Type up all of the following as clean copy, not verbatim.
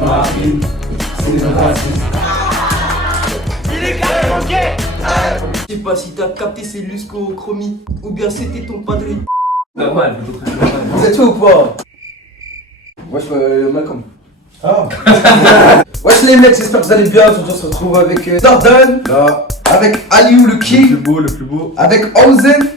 Il est carrément gay. Je sais pas si t'as capté c'est Lusco Chromie ou bien c'était ton padré. Normal, Vous êtes chaud ou pas? Wesh Malcolm. Ah. Wesh les mecs, j'espère que vous allez bien. Aujourd'hui on se retrouve avec Dardan, Là, avec Aliou le le King, plus beau, le plus beau. avec Ozen,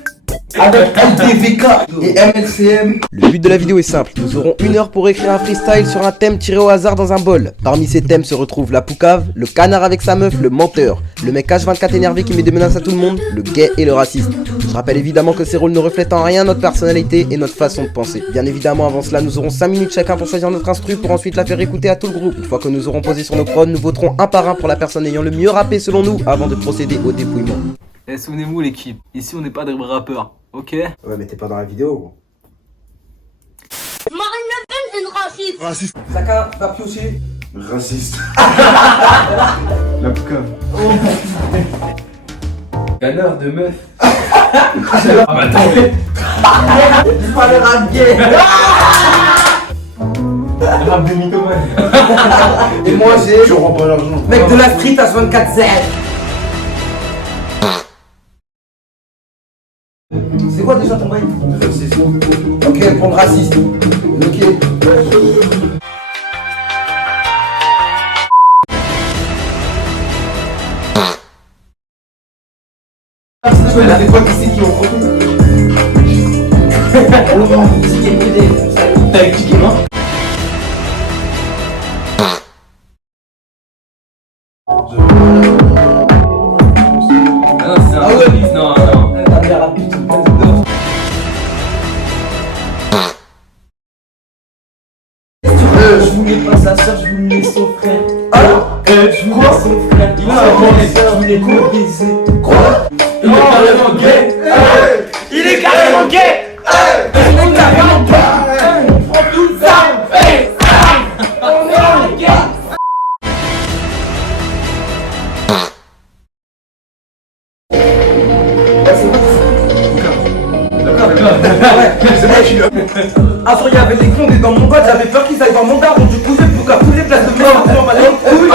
avec LDVK et MLCM. Le but de la vidéo est simple, nous aurons 1 heure pour écrire un freestyle sur un thème tiré au hasard dans un bol. Parmi ces thèmes se retrouvent la poucave, le canard avec sa meuf, le menteur, le mec H24 énervé qui met des menaces à tout le monde, le gay et le raciste. Je rappelle évidemment que ces rôles ne reflètent en rien notre personnalité et notre façon de penser. Bien évidemment avant cela nous aurons 5 minutes chacun pour choisir notre instru pour ensuite la faire écouter à tout le groupe. Une fois que nous aurons posé sur nos prods, nous voterons un par un pour la personne ayant le mieux rappé selon nous avant de procéder au dépouillement. Eh, souvenez-vous l'équipe, ici on n'est pas des vrais rappeurs, ok? Ouais mais t'es pas dans la vidéo gros. Marine Le Pen, c'est une raciste. Raciste. Chacun va piocher. Raciste. La poucave. Canard de meuf. Ah bah attends. Dis pas le rap gay. Rap de mythomane. Et moi j'ai Tu rends pas l'argent. mec de la street H24Z. C'est quoi déjà ton bail? Raciste. Ok, prendre raciste. Ok. C'est quoi qui c'est qui ont retenu? C'est qui est pédé. T'as expliqué moi? Ah non, c'est un Ah ouais. remix, non, non. Ta mère a piqué. Je voulais pas sa soeur, je voulais son frère. Alors Je vous Quoi son frère? Il a Ah, un bon je voulais le baiser. Quoi? Il est carrément gay. Il est carrément gay. Il est carrément gay. On prend tout ça. On est gay. Un jour il y avait des cons dans mon bas, j'avais peur qu'ils aillent dans mon daron. Du coup j'ai bouqué à toutes les places de merde. On va les couilles.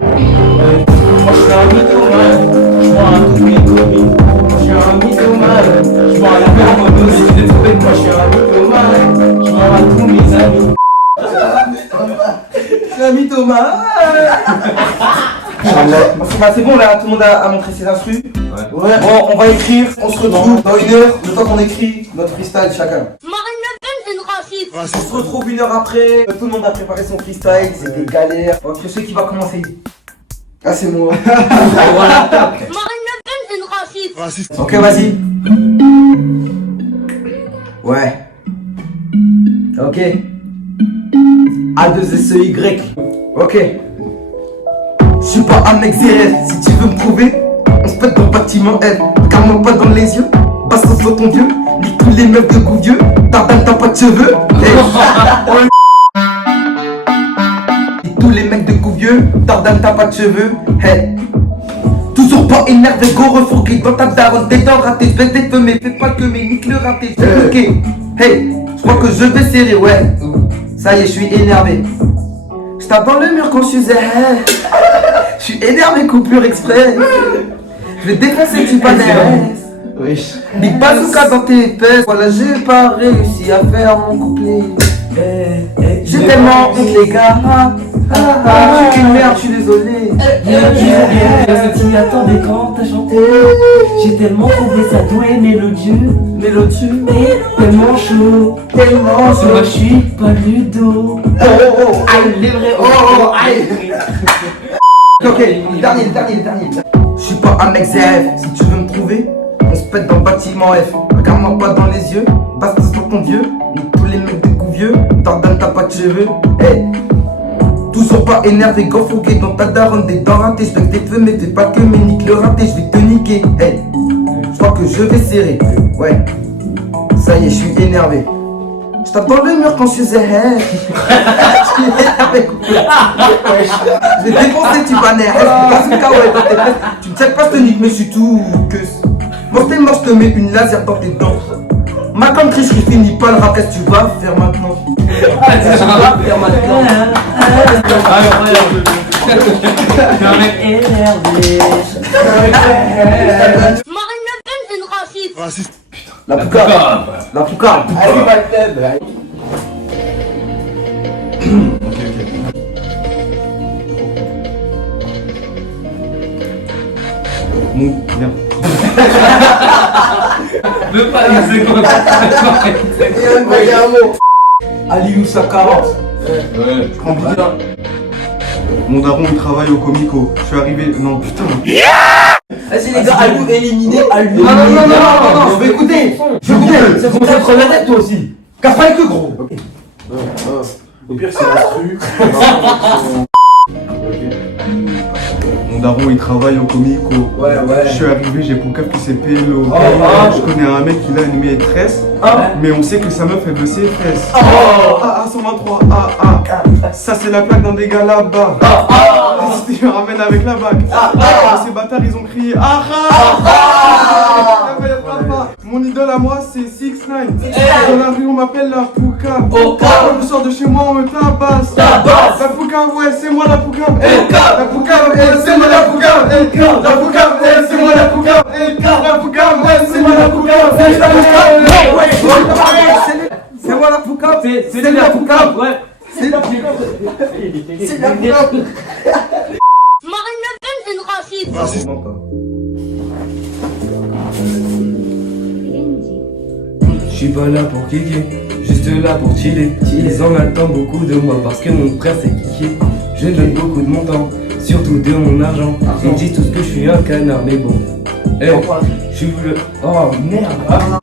Moi je suis un mythomane. Je prends un tout mes copines. Moi je suis un mythomane. Je prends la merde en dos si je l'ai trouvé. Moi je suis un mythomane. Je prends à tous mes amis. Je suis un mythomane. C'est bon là, tout le monde a montré ses instrus. Ouais. Bon, on va écrire, on se retrouve dans 1 heure, le temps qu'on écrit notre freestyle chacun. Marine Le Pen, c'est une raciste. On se retrouve 1 heure après, tout le monde a préparé son freestyle, c'est des galères. Bon, je sais qui va commencer. Ah c'est moi. Marine Le Pen, c'est une raciste. Raciste. Ok vas-y. Ouais. Ok. A2SEY. Ok. Je suis pas un mec ZRF, si tu veux me prouver, on se pète dans le bâtiment F. Regarde-moi pas dans les yeux, baston sur ton vieux, nique tous les meufs de goût vieux, t'as pas de cheveux. Nique tous les mecs de goût vieux, t'as pas de cheveux. Hey. Toujours pas énervé, go refourgué dans ta daronne, t'es dans raté, je vais t'être mais fais pas que mes nique le raté, je vais bloquer. Hey, je crois que je vais serrer, ouais. Ça y est, je suis énervé. Je tape dans le mur quand je suis je suis énervé, coupure exprès. Je vais défoncer, tu pas Wesh. Big bazooka dans tes fesses. Voilà, j'ai pas réussi à faire mon couplet. J'ai tellement honte, les gars. Je suis une merde, je suis désolé. Tu m'y attendais quand t'as chanté. J'ai tellement trouvé ça doué, mélodieux. Mélodieux, Tellement chaud. tellement chaud. Moi je suis pas Ludo. Aïe, les vrais, aïe. Ok, le dernier. Je suis pas un mec ZF, si tu veux me trouver, on se pète dans le bâtiment F. Regarde-moi pas dans les yeux, passe sur ton vieux, nique tous les mecs de goût vieux, t'en donnes t'as pas de cheveux. Hey. Toujours pas énervé, gofourgué dans ta daronne, des dents ratées, je veux que t'es feu, mais fais pas que mes niques le raté, je vais te niquer. Hey. Je crois que je vais serrer, ouais. Ça y est, je suis énervé. Je tape dans le mur quand je suis ZF. Je suis énervé, je vais défoncer, tu vas nerf. Bazooka, ouais, dans tes fesses. Tu me check pas, je te nique, mais je suis tout que. Moi, je te mets une laser dans tes dents. Ma comme tricherie finit pas le rap, qu'est-ce que tu vas faire maintenant? Qu'est-ce que tu vas faire maintenant? Marine Le Pen, une raciste. La poucave. La poucave. Allez, va le club. Même pas une seconde. Il y a un mot. Aliou Sakara. Ouais. Je prends bien. Mon daron il travaille au Comico. Je suis arrivé. Non putain. Vas-y les gars, Aliou éliminé, Aliou. Non, je vais écouter. Je vais écouter. C'est pour ça que la tête toi aussi. Casse pas les queues gros. Au pire c'est l'instru. Mon daron il travaille au Comico. Ouais. Je suis arrivé, j'ai Poucave qui s'est pélo. Je connais un mec qui a une maîtresse. Mais on sait que sa meuf elle veut ses fesses. Ah 123, ça c'est la plaque d'un des gars là-bas. Si tu me ramènes avec la bague. Ces bâtards ils ont crié Mon idole à moi c'est 6ix9ine. Dans la rue on m'appelle la Poucave. Quand je sors de chez moi on me tabasse. La Poucave ouais c'est moi la Poucave. La Poucave c'est moi la Poucave. La Poucave c'est moi la Poucave. La Poucave c'est moi la Poucave. C'est moi la poucave. C'est la poucave, ouais. C'est la poucave. C'est la poucave. Marine Le Pen, une raciste. Je suis pas là pour kicker, juste là pour chiller. Ils en attendent beaucoup de moi parce que mon frère c'est kické. Je donne beaucoup de mon temps, surtout de mon argent. Ils me disent tous que je suis un canard, mais bon. Je suis le. Oh merde!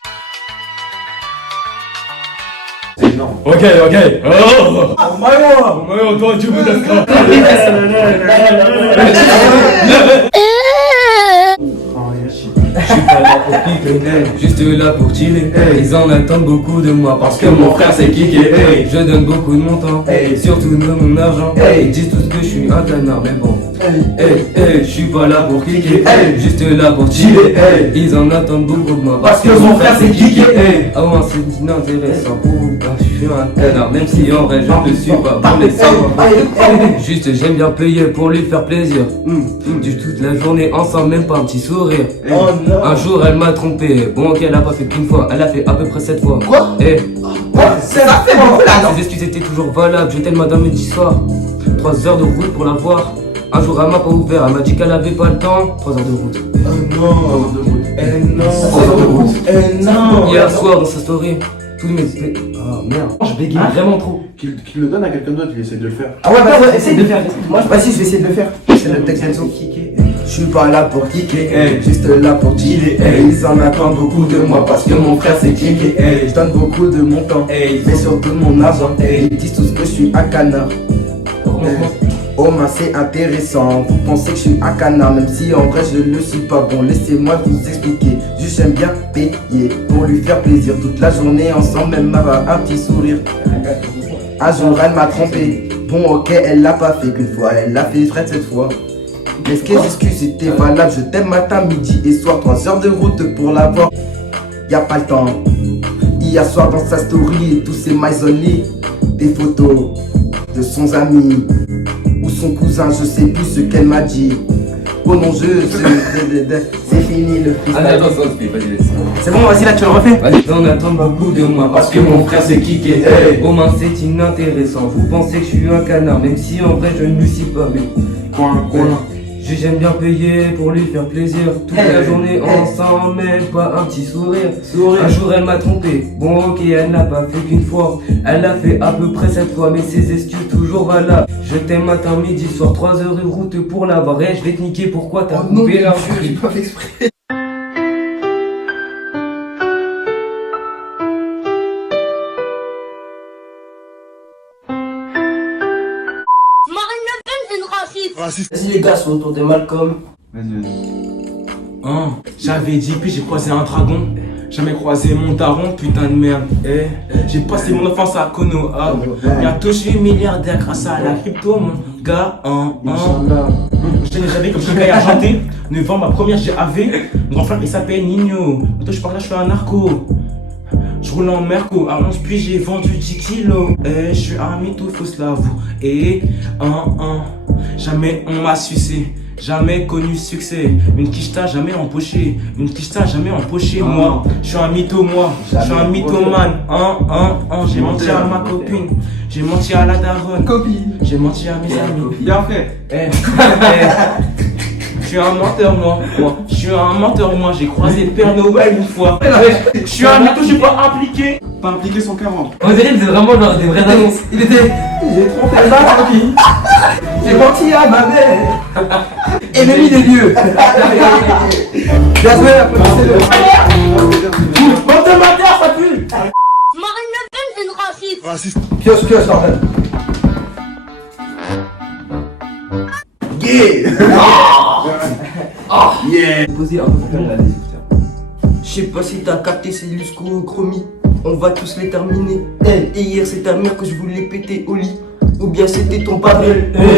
Ok. Oh, toi tu veux Je suis pas là pour kicker, juste là pour chiller. Ils en attendent beaucoup de moi parce que mon frère c'est kické. Je donne beaucoup de mon temps, surtout de mon argent. Ils disent tous que je suis un canard, mais bon. Je suis pas là pour kicker, juste là pour chiller. Ils en attendent beaucoup de moi parce que mon frère c'est kické. Ah ouais, c'est inintéressant pour vous, je suis un canard, même si en vrai je ne le suis pas pour les savoir. Juste j'aime bien payer pour lui faire plaisir. Du toute la journée ensemble, même pas un petit sourire. Un jour elle m'a trompé, bon ok elle a pas fait qu'une fois, elle a fait à peu près 7 fois. Quoi? C'est la fait mon là. Ses excuses étaient toujours valables, j'étais le madame midi soir. 3 heures de route pour la voir. Un jour elle m'a pas ouvert, elle m'a dit qu'elle avait pas le temps. 3 heures de route. Non. Hier soir dans sa story, tous mes... Oh merde, je bégaye vraiment trop. Qu'il le donne à quelqu'un d'autre, il essaie de le faire. Ah ouais, essaye de le faire. Moi, vas-y, je vais essayer de le faire. C'est le texte d'Enzo. Je suis pas là pour kicker, juste là pour chiller. Ils en attendent beaucoup de moi parce que mon frère c'est kické. Je donne beaucoup de mon temps, mais surtout de mon argent. Ils disent tous que je suis un canard. Oh mais c'est intéressant, vous pensez que je suis un canard, même si en vrai je le suis pas. Bon, laissez-moi vous expliquer, juste j'aime bien payer pour lui faire plaisir. Toute la journée ensemble, même avoir un petit sourire. Un jour elle m'a trompé, bon ok elle l'a pas fait qu'une fois, elle l'a fait Fred cette fois. Est-ce que les excuses étaient valables? Je t'aime matin, midi et soir, 3 heures de route pour la voir. Y'a pas le temps. Hier soir dans sa story, tous ces my only, des photos de son ami ou son cousin, je sais plus ce qu'elle m'a dit. Oh non, c'est fini le freestyle. C'est bon, vas-y là tu le refais. Ils en attendent beaucoup de moi parce que mon frère c'est kické. Au moins c'est inintéressant, vous pensez que je suis un canard, même si en vrai je ne le suis pas. Mais coin. J'aime bien payer pour lui faire plaisir. Toute la journée ensemble, même pas un petit sourire. Un jour elle m'a trompé, bon ok elle n'a pas fait qu'une fois. Elle l'a fait à peu près 7 fois, mais ses excuses toujours valables. Je t'aime matin, midi, soir, 3 heures de route pour l'avoir. Et je vais te niquer, pourquoi t'as coupé la j'ai pas fait exprès. Marine Le Pen, une raciste. Vas-y les gars, c'est autour de Malcolm. Vas-y. J'avais dit, puis j'ai croisé un dragon. Jamais croisé mon daron, putain de merde. J'ai passé mon enfance à Konoha. Bientôt je suis milliardaire grâce à la crypto, mon gars. J'avais comme Chicago argenté. 9 ans, ma première GAV. Mon grand frère il s'appelle Nino. Bientôt je parle là, je fais un narco. Je Je roule en Merco, à 11 puis j'ai vendu 10 kilos. Je suis un mytho, faut se l'avouer. Jamais on m'a sucé. Jamais connu succès, une quiche t'a jamais empoché, une quiche t'a jamais empoché, moi, je suis un mytho, moi, je suis un mythomane, j'ai menti à ma copine, j'ai menti à la daronne, j'ai menti à mes amis. Bien fait. Je suis un menteur, moi, je suis un menteur, moi, j'ai croisé le Père Noël une fois. Je suis un mytho, je suis pas impliqué. Pas impliqué 140. On dirait que c'est vraiment genre des vraies annonces. Il était. J'ai trompé ma copine. J'ai menti à ma mère. Ennemi des lieux. Bien joué, applaudissez-le. Bande de menteur, ça pue. Marine Le Pen est une raciste. Pioche, bordel. Yeah. Yeah. Posez un peu plus long. Je sais pas si t'as capté, c'est l'uscochromie. On va tous les terminer. Et hier c'est ta mère que je voulais péter au lit. Ou bien c'était ton père.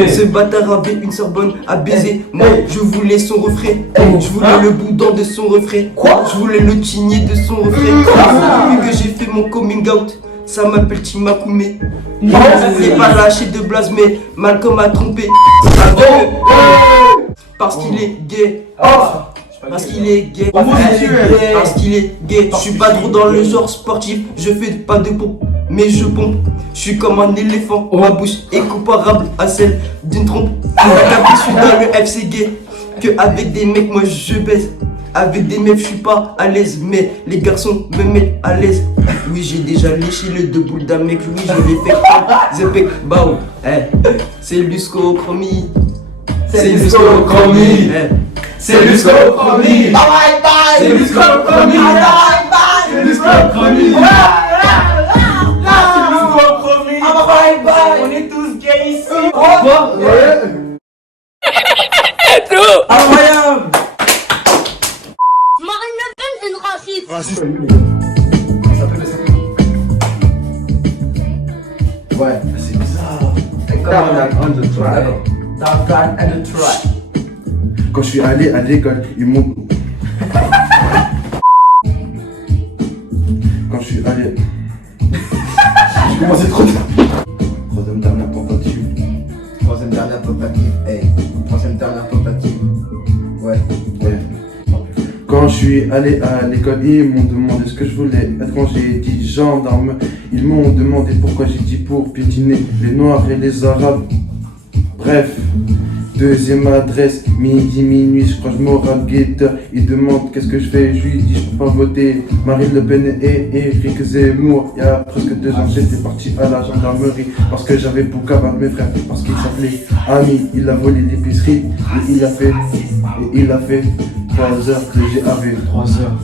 Ce bâtard avait une Sorbonne à baiser. Moi je voulais son refrain. Je voulais le boudin de son refrain. Je voulais le tigné de son refrain. Depuis que j'ai fait mon coming out, ça m'appelle Timakoumé. Je voulais pas lâcher de blase, mais Malcolm a trompé. Parce qu'il est gay. Parce qu'il est gay. Parce qu'il est gay. Je suis pas trop dans le genre sportif. Je fais pas de pompe, mais je pompe. Je suis comme un éléphant. Ma bouche est comparable à celle d'une trompe. Je suis dans le FC gay. Que avec des mecs, moi je baise. Avec des meufs, je suis pas à l'aise. Mais les garçons me mettent à l'aise. Oui, j'ai déjà léché le deux boules d'un mec. Oui, je l'ai fait. Zepek, bao. C'est l'uscochromie. C'est l'uscochromie. C'est l'uscochromie. Bye bye. C'est l'uscochromie. Bye bye. C'est l'uscochromie. Bye bye. On est tous gays ici. Incroyable. Marine Le Pen est une raciste. Ouais, c'est bizarre. Down and the try. Quand je suis allé à l'école, ils m'ont. Quand je suis allé. J'ai commencé trop tard. Troisième dernière tentative. Troisième dernière tentative. Troisième dernière tentative. Ouais. Quand je suis allé à l'école, ils m'ont demandé ce que je voulais être quand j'ai dit gendarme. Ils m'ont demandé pourquoi j'ai dit pour piétiner les noirs et les arabes. Bref, deuxième adresse, midi, minuit, je crois que je m'aurai guetteur. Il demande qu'est-ce que je fais, je lui dis je peux pas voter Marine Le Pen et Éric Zemmour. Il y a presque 2 ans j'étais parti à la gendarmerie parce que j'avais Poucave à mes frères, parce qu'il s'appelait Ami. Il a volé l'épicerie et il a fait 3 heures que j'ai avec 3 heures.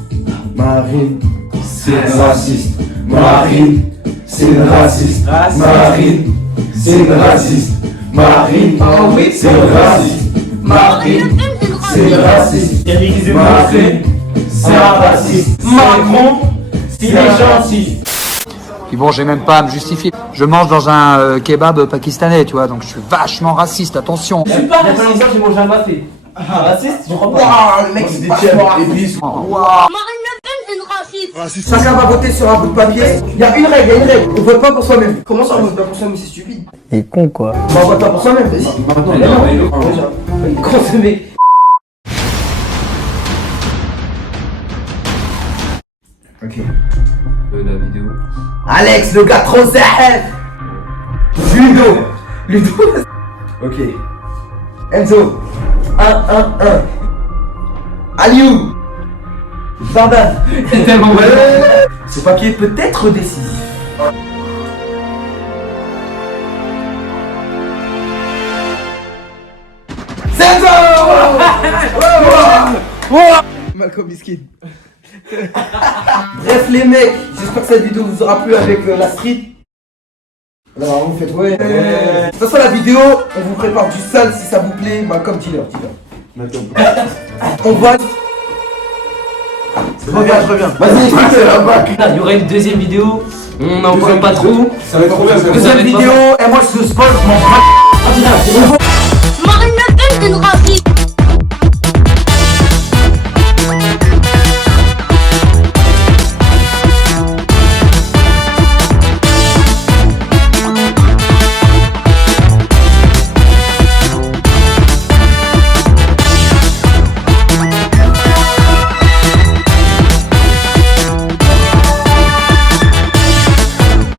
Marine, c'est raciste. Marine, c'est raciste. Marine, c'est raciste. Marine, Oh oui, c'est raciste. Marine Marine, Le Pen est une c'est raciste. raciste. Éric Zemmour, Marine, c'est un raciste. Macron, s'il est gentil. Puis bon, j'ai même pas à me justifier. Je mange dans un kebab pakistanais, tu vois, donc je suis vachement raciste, attention. Je suis pas raciste. Il y a pas longtemps, j'ai mangé un mafé. Raciste, je crois pas. Waouh, le mec c'est vachement raciste. Marine Le Pen est une raciste. Chacun va voter sur un bout de papier. Il y a une règle, On vote pas pour soi-même. Comment ça on vote pas pour soi-même, c'est stupide. Il est con quoi. Bah on vote pas pour soi-même, vas-y. Con ce mec. Ok. La vidéo. Alex, le gars trop zèbre. Ludo. Ok. Enzo. 1-1-1. Aliou. Jordan. C'est tellement vrai. Ce papier peut être décisif. C'est Enzo. Malcolm Miskin. Bref les mecs, j'espère que cette vidéo vous aura plu avec la street. Alors vous faites ouais. De toute façon la vidéo, on vous prépare du sale si ça vous plaît. Malcolm dis-leur. On va. Je reviens. Vas-y, explique là-bas. Il y aura une deuxième vidéo. On n'en parle pas trop. Ça va être trop bien. Deuxième vidéo, et moi je spoil, je m'en fous. Marine Le Pen est une raciste.